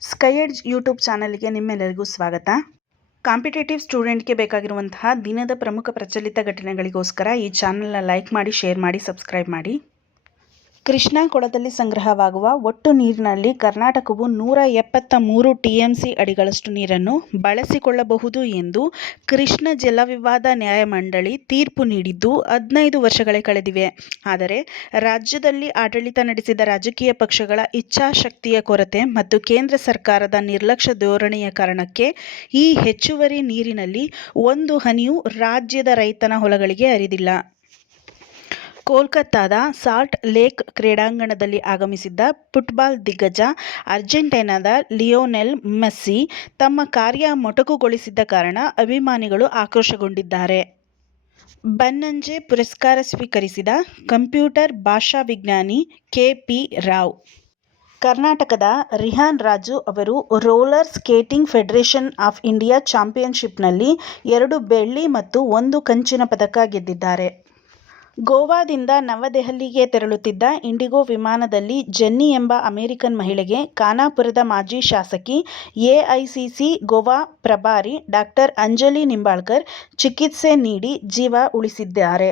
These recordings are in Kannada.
ಸ್ಕೈ ಎಡ್ಜ್ ಯೂಟ್ಯೂಬ್ ಚಾನಲ್ಗೆ ನಿಮ್ಮೆಲ್ಲರಿಗೂ ಸ್ವಾಗತ. ಕಾಂಪಿಟೇಟಿವ್ ಸ್ಟೂಡೆಂಟ್ಗೆ ಬೇಕಾಗಿರುವಂತಹ ದಿನದ ಪ್ರಮುಖ ಪ್ರಚಲಿತ ಘಟನೆಗಳಿಗೋಸ್ಕರ ಈ ಚಾನಲ್ನ ಲೈಕ್ ಮಾಡಿ ಶೇರ್ ಮಾಡಿ ಸಬ್ಸ್ಕ್ರೈಬ್ ಮಾಡಿ. ಕೃಷ್ಣಾ ಕೊಳದಲ್ಲಿ ಸಂಗ್ರಹವಾಗುವ ಒಟ್ಟು ನೀರಿನಲ್ಲಿ ಕರ್ನಾಟಕವು ನೂರ ಎಪ್ಪತ್ತ ಮೂರು ಟಿ ಅಡಿಗಳಷ್ಟು ನೀರನ್ನು ಬಳಸಿಕೊಳ್ಳಬಹುದು ಎಂದು ಕೃಷ್ಣ ಜಲವಿವಾದ ನ್ಯಾಯಮಂಡಳಿ ತೀರ್ಪು ನೀಡಿದ್ದು ಹದಿನೈದು ವರ್ಷಗಳೇ ಕಳೆದಿವೆ. ಆದರೆ ರಾಜ್ಯದಲ್ಲಿ ಆಡಳಿತ ನಡೆಸಿದ ರಾಜಕೀಯ ಪಕ್ಷಗಳ ಇಚ್ಛಾಶಕ್ತಿಯ ಕೊರತೆ ಮತ್ತು ಕೇಂದ್ರ ಸರ್ಕಾರದ ನಿರ್ಲಕ್ಷ್ಯ ಧೋರಣೆಯ ಕಾರಣಕ್ಕೆ ಈ ಹೆಚ್ಚುವರಿ ನೀರಿನಲ್ಲಿ ಒಂದು ಹನಿಯೂ ರಾಜ್ಯದ ರೈತನ ಹೊಲಗಳಿಗೆ ಹರಿದಿಲ್ಲ. ಕೋಲ್ಕತ್ತಾದ ಸಾಲ್ಟ್ ಲೇಕ್ ಕ್ರೀಡಾಂಗಣದಲ್ಲಿ ಆಗಮಿಸಿದ್ದ ಫುಟ್ಬಾಲ್ ದಿಗ್ಗಜ ಅರ್ಜೆಂಟೈನಾದ ಲಿಯೋನೆಲ್ ಮೆಸ್ಸಿ ತಮ್ಮ ಕಾರ್ಯ ಮೊಟಕುಗೊಳಿಸಿದ್ದ ಕಾರಣ ಅಭಿಮಾನಿಗಳು ಆಕ್ರೋಶಗೊಂಡಿದ್ದಾರೆ. ಬನ್ನಂಜೆ ಪುರಸ್ಕಾರ ಸ್ವೀಕರಿಸಿದ ಕಂಪ್ಯೂಟರ್ ಭಾಷಾ ವಿಜ್ಞಾನಿ ಕೆ. ಪಿ. ರಾವ್. ಕರ್ನಾಟಕದ ರಿಹಾನ್ ರಾಜು ಅವರು roller skating federation of India ಚಾಂಪಿಯನ್ಶಿಪ್ನಲ್ಲಿ ಎರಡು ಬೆಳ್ಳಿ ಮತ್ತು ಒಂದು ಕಂಚಿನ ಪದಕ ಗೆದ್ದಿದ್ದಾರೆ. ಗೋವಾದಿಂದ ನವದೆಹಲಿಗೆ ತೆರಳುತ್ತಿದ್ದ ಇಂಡಿಗೋ ವಿಮಾನದಲ್ಲಿ ಜೆನ್ನಿ ಎಂಬ ಅಮೆರಿಕನ್ ಮಹಿಳೆಗೆ ಖಾನಾಪುರದ ಮಾಜಿ ಶಾಸಕಿ ಎಐಸಿಸಿ ಗೋವಾ ಪ್ರಭಾರಿ ಡಾಕ್ಟರ್ ಅಂಜಲಿ ನಿಂಬಾಳ್ಕರ್ ಚಿಕಿತ್ಸೆ ನೀಡಿ ಜೀವ ಉಳಿಸಿದ್ದಾರೆ.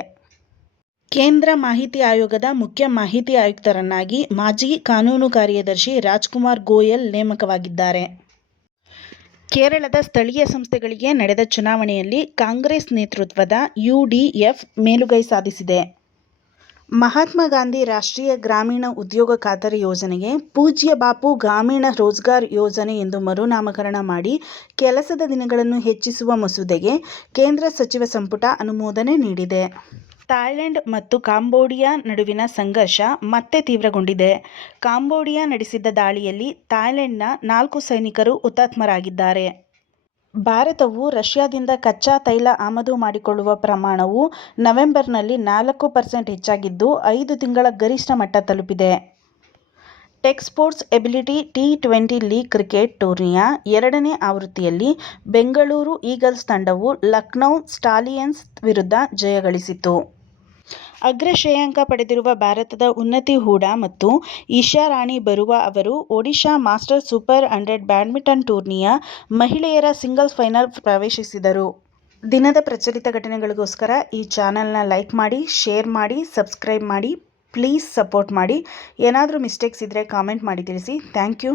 ಕೇಂದ್ರ ಮಾಹಿತಿ ಆಯೋಗದ ಮುಖ್ಯ ಮಾಹಿತಿ ಆಯುಕ್ತರನ್ನಾಗಿ ಮಾಜಿ ಕಾನೂನು ಕಾರ್ಯದರ್ಶಿ ರಾಜ್ಕುಮಾರ್ ಗೋಯಲ್ ನೇಮಕವಾಗಿದ್ದಾರೆ. ಕೇರಳದ ಸ್ಥಳೀಯ ಸಂಸ್ಥೆಗಳಿಗೆ ನಡೆದ ಚುನಾವಣೆಯಲ್ಲಿ ಕಾಂಗ್ರೆಸ್ ನೇತೃತ್ವದ ಯುಡಿಎಫ್ ಮೇಲುಗೈ ಸಾಧಿಸಿದೆ. ಮಹಾತ್ಮ ಗಾಂಧಿ ರಾಷ್ಟ್ರೀಯ ಗ್ರಾಮೀಣ ಉದ್ಯೋಗ ಖಾತರಿ ಯೋಜನೆಗೆ ಪೂಜ್ಯ ಬಾಪು ಗ್ರಾಮೀಣ ರೋಜ್ಗಾರ್ ಯೋಜನೆ ಎಂದು ಮರುನಾಮಕರಣ ಮಾಡಿ ಕೆಲಸದ ದಿನಗಳನ್ನು ಹೆಚ್ಚಿಸುವ ಮಸೂದೆಗೆ ಕೇಂದ್ರ ಸಚಿವ ಸಂಪುಟ ಅನುಮೋದನೆ ನೀಡಿದೆ. ಥಾಯ್ಲೆಂಡ್ ಮತ್ತು ಕಾಂಬೋಡಿಯಾ ನಡುವಿನ ಸಂಘರ್ಷ ಮತ್ತೆ ತೀವ್ರಗೊಂಡಿದೆ. ಕಾಂಬೋಡಿಯಾ ನಡೆಸಿದ್ದ ದಾಳಿಯಲ್ಲಿ ಥಾಯ್ಲೆಂಡ್ನ ನಾಲ್ಕು ಸೈನಿಕರು ಹುತಾತ್ಮರಾಗಿದ್ದಾರೆ. ಭಾರತವು ರಷ್ಯಾದಿಂದ ಕಚ್ಚಾ ತೈಲ ಆಮದು ಮಾಡಿಕೊಳ್ಳುವ ಪ್ರಮಾಣವು ನವೆಂಬರ್ನಲ್ಲಿ ನಾಲ್ಕು ಪರ್ಸೆಂಟ್ ಹೆಚ್ಚಾಗಿದ್ದು ಐದು ತಿಂಗಳ ಗರಿಷ್ಠ ಮಟ್ಟ ತಲುಪಿದೆ. Tech sports ability T twenty league cricket ಟೂರ್ನಿಯ ಎರಡನೇ ಆವೃತ್ತಿಯಲ್ಲಿ ಬೆಂಗಳೂರು ಈಗಲ್ಸ್ ತಂಡವು ಲಕ್ನೌ ಸ್ಟಾಲಿಯನ್ಸ್ ವಿರುದ್ಧ ಜಯಗಳಿಸಿತು ಅಗ್ರ ಶ್ರೇಯಾಂಕ ಪಡೆದಿರುವ ಭಾರತದ ಉನ್ನತಿ ಹೂಡಾ ಮತ್ತು ಇಶಾ ರಾಣಿ ಬರುವಾ ಅವರು Odisha master super hundred badminton ಟೂರ್ನಿಯ ಮಹಿಳೆಯರ ಸಿಂಗಲ್ಸ್ ಫೈನಲ್ ಪ್ರವೇಶಿಸಿದರು. ದಿನದ ಪ್ರಚಲಿತ ಘಟನೆಗಳಿಗೋಸ್ಕರ ಈ ಚಾನಲ್ನ ಲೈಕ್ ಮಾಡಿ, ಶೇರ್ ಮಾಡಿ, ಸಬ್ಸ್ಕ್ರೈಬ್ ಮಾಡಿ, ಪ್ಲೀಸ್ ಸಪೋರ್ಟ್ ಮಾಡಿ. ಏನಾದರೂ ಮಿಸ್ಟೇಕ್ಸ್ ಇದ್ದರೆ ಕಾಮೆಂಟ್ ಮಾಡಿ ತಿಳಿಸಿ. Thank you.